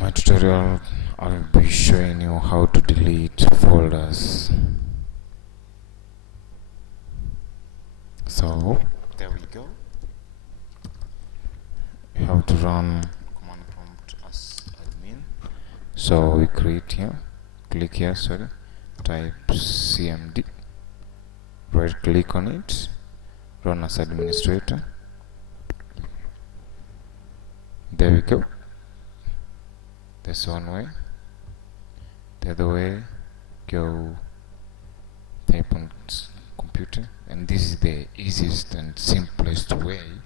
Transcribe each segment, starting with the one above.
My tutorial, I'll be showing you how to delete folders. So there we go. You have to run command prompt as admin. So we create here, click here, type cmd, right click on it, run as administrator. There we go. That's one way. The other way, go type on computer, and this is the easiest and simplest way.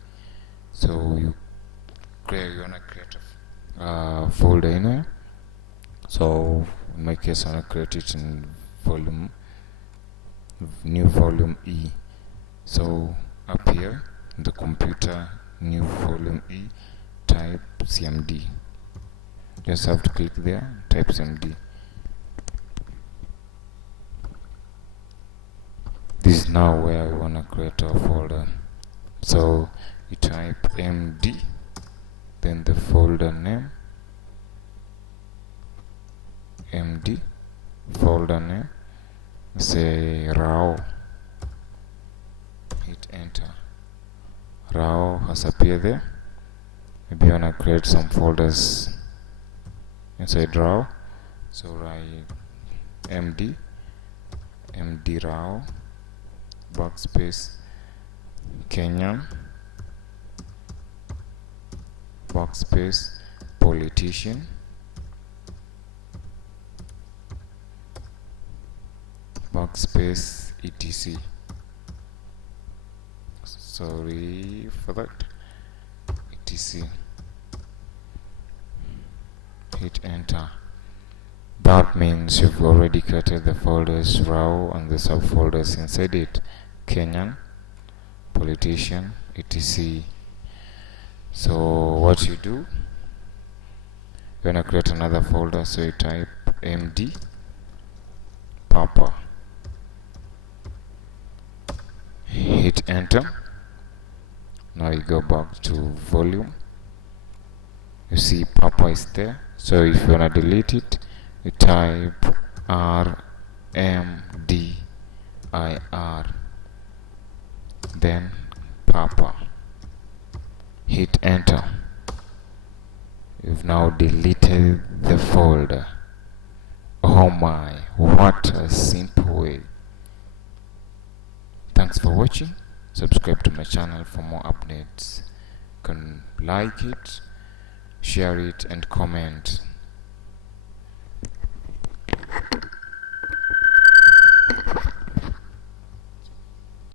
So you wanna create a folder in here. So in my case, I wanna create it in new volume E. So up here in the computer, new volume E, type cmd. Just have to click there, type cmd. This is now where we want to create a folder. So you type md, then the folder name, md, folder name, say raw, hit enter. Raw has appeared there. Maybe you want to create some folders inside raw, so write md raw backspace Kenyan backspace politician backspace etc. Sorry for that, etc. Hit enter. That means you've already created the folders raw and the subfolders inside it, Kenyan, politician, etc. So what you do, you're gonna create another folder, so you type md papa, hit enter. Now you go back to volume, you see papa is there. So if you wanna delete it, you type rmdir, then papa, hit enter. You've now deleted the folder. Oh my, what a simple way. Thanks for watching. Subscribe to my channel for more updates. You can like it, share it, and comment.